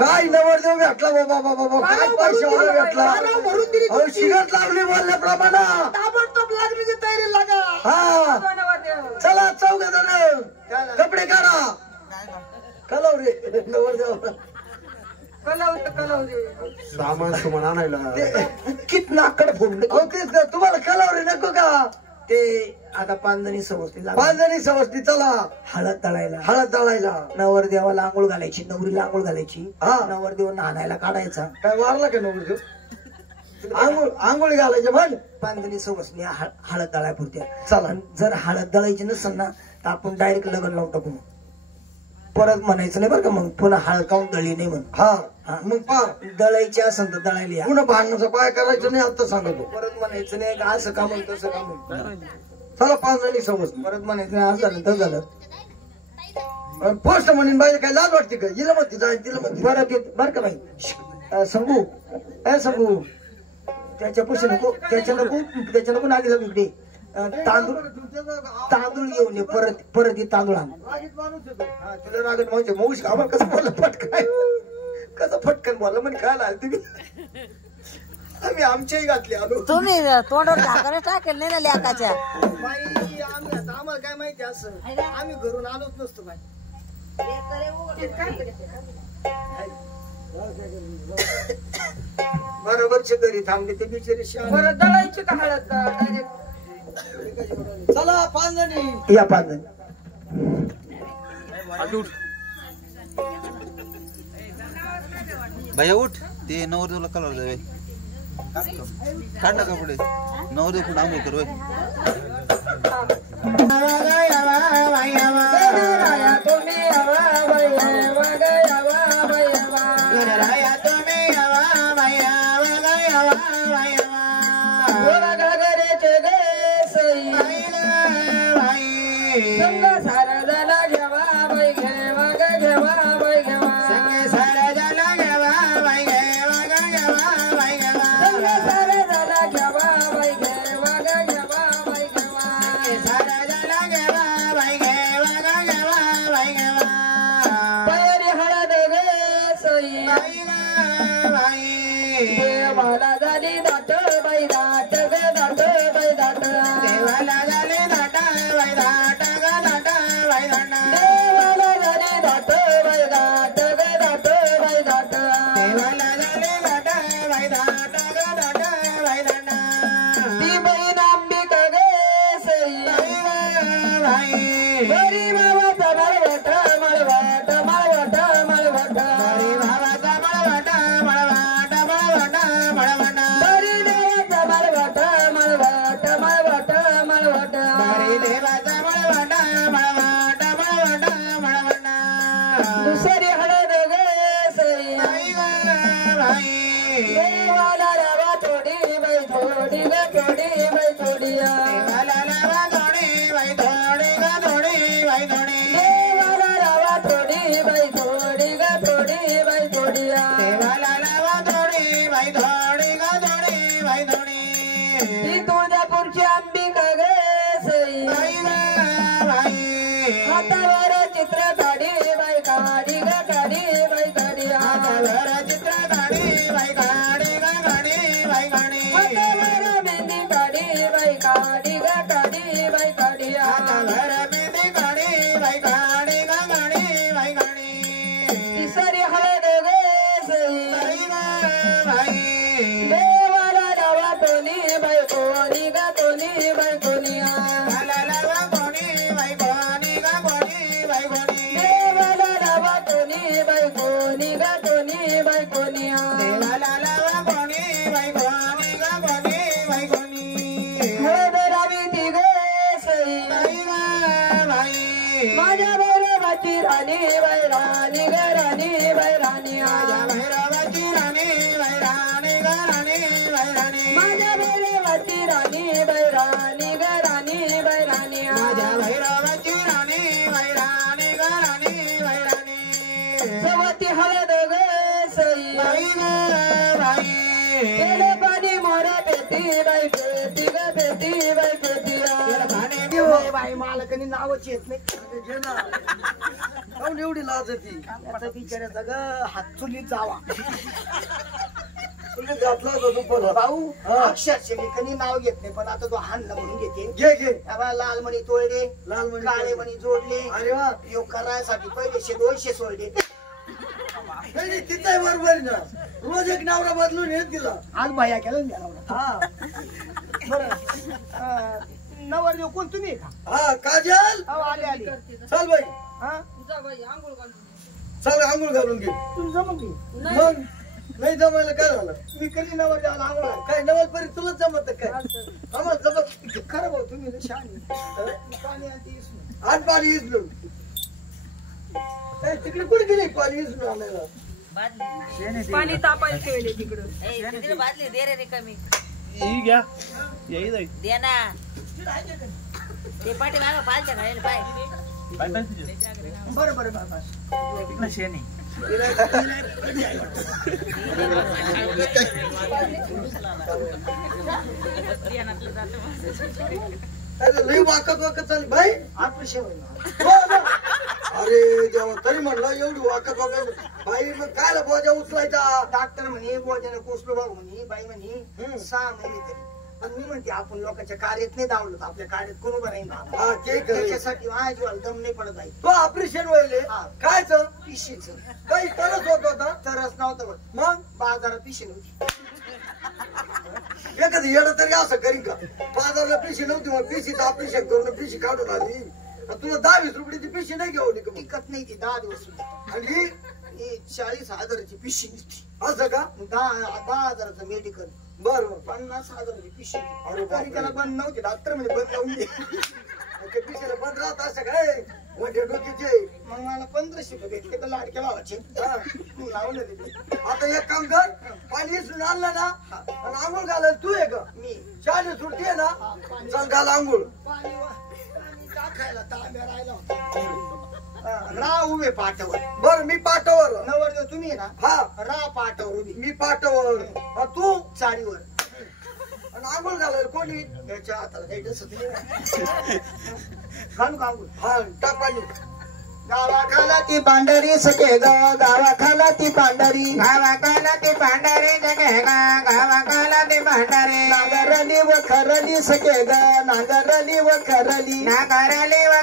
काय नवरदेव भेटला बाबा बाबा काय पैशावाला भेटला अहो शिगत लावली बोलल्याप्रमाणे ताबडतोब लागण्याची तयारी लागा. हा चला चौघ जण कपडे काढा. कलव रे नवरदेव सामान सुमान आणायला कित नाकड फोडले. अहो तेच तुम्हाला कलव रे नको का ते आता पांजणी समजते. पांजणी समजती. चला हळद तळायला. हळद तळायला नवरदेवाला आंघोळ घालायची, नवरीला आंघोळ घालायची. हा नवरदेव नाहायला काढायचा. काय वारला का नवरदेव आंघोळी घालायचे म्हण. पांजणी समजली हळद तळायपुरत्या. चला जर हळद तळायची नसेल ना तर आपण डायरेक्ट लग्न लावून टाकू. परत म्हणायचं नाही बरं का मग पुन्हा हळद काऊन दळली नाही म्हणून. हा मग पा दळायची असं तर दळायली. पुन्हा भांडणाचा पाय करायचं नाही आता सांगतो. परत म्हणायचं नाही का असं का म्हणतो तसं का म्हणतो. चला पांजणी समज. परत म्हणायचं नाही असं झालं तर झालं. पोस्ट म्हणून बाई काय लाज वाटते का हिला म्हणते जाईल तिला म्हणते. परत येत बरं का बाई संगू संगू त्याच्यापाशी नको त्याच्या नको नागी जाऊ. इकडे तांदूळ घेऊन ये. परत ये तांदूळ आण. तुला रागत म्हणजे मौश आम्हाला कसं बोललं फटकाय कसं फटकन बोललं म्हणजे काय लागलं तुम्ही. आम्ही आमच्याही घातले आलो. तुम्ही तोंडावर ढाकण टाकेल नाही ना लेकाच्या. बाई आम्ही आता आम्हाला काय माहिती असं आम्ही घरून आलोच नसतो बाई. बरोबरचे घरी थांबले ते बिचारे. परत दळायची का हळद डायरेक्ट. चला पांजणी या पांजणी. भैया उठ. ते नवरदेवला कलर जावे काढ ना कपडे. नवरदेव कुठं आंघोळ कर. हळद ग सई नाही पेटी ग पेटी बाई पेटी बाई मालकाने नावच येत नाही काऊन एवढी लाज ती आता बिचाऱ्याचा ग हात चुलीत जावा चुलीत घातला होता दुपार भाऊ अक्षरशः कधी नाव घेत नाही पण आता तो हाणला म्हणून घेते घे घे लाल मणी तोडले लाल मणी काळे मणी जोडले अरे वा योग करायसाठी पहिले 200 सोडले नाही तिथं बरोबर ना रोज एक नावरा बदलून येत दिला आज भया केलं ना नवरा हा बरं नवरदेव कोण तुम्ही का हा काजल आले आले चल बाई हा चल आंघोळ घालून घे तू जमून घे मग नाही जमायला काय झालं मी कधी नवरदेवाला आंघोळ काय नवलपरी तुला जमत काय आम्हाला जमत खरं भाऊ तुम्ही शहाणी पाणी आण पाणी इजलून तिकडे कुठे गेले पाणी इजलून आणायला पाणी तापायला ठेवले तिकडं बादली दे रे कमी घ्या येई जाईल दे ना ते पाठी मागं पालच्या घालायला पाय बरं बरं बाबा शेणी लई वाकत चालली बाई ऑपरेशन अरे जेव्हा तरी म्हणलं एवढी वाकत बाई मग काय बोजा उचलायचा डॉक्टर म्हणे बोजाने कोसलो भाऊ म्हणे बाई म्हणे 6 महिने तरी पण मी म्हणते आपण लोकांच्या कार्यात नाही धावलो आपल्या कार्यात कोण उभं राहील त्याच्यासाठी माझ्या दम नाही पडत आहे तो ऑपरेशन व्हायले कायच पिशीच काही तरच होत होता तरच नव्हतं मग बाजारात पिशी नव्हती एखादी येणं तरी असं करीन का बाजारला पिशी नव्हती मग पिशीचं ऑपरेशन करून पिशी काढून आली तुला 10-20 रुपयाची पिशी नाही घेऊन टिकत नाही ती 10 दिवस आणि 40,000ची पिशी निघती असं का 10,000चं मेडिकल बर 50,000ची पिशी तरी त्याला बंद नव्हती डॉक्टर म्हणजे बंद लावून दे पिशीला बंद राहत असं काय मोठे डोकीचे मग मला 1500 रुपये भेटले तर लाडक्या भावाचे लावलं आता एक काम कर पाणी इसून आणलं ना आणि आंघोळ घालायला तू आहे का मी शाळेत सुट्टी आहे ना चल घाल आंघोळ टाकायला तांब्या राहिला होता रा उभे पाटावर बर मी पाटावर नवरदेव तुम्ही ना हा रा पाटावर उभी मी पाटावर तू चारीवर आणि आंघोळ घालायला कोणी त्याच्या हाताला काही दिसत नाही घालू का आंघोळ हा टाक पाणी गावाखाला ती पांढरी सके गावाखाला ती पांढरी गावाखाला ती पांढरी सके गावाखाला ती पांढरी नागरली व खरली सके नागरली व खरली नागरली व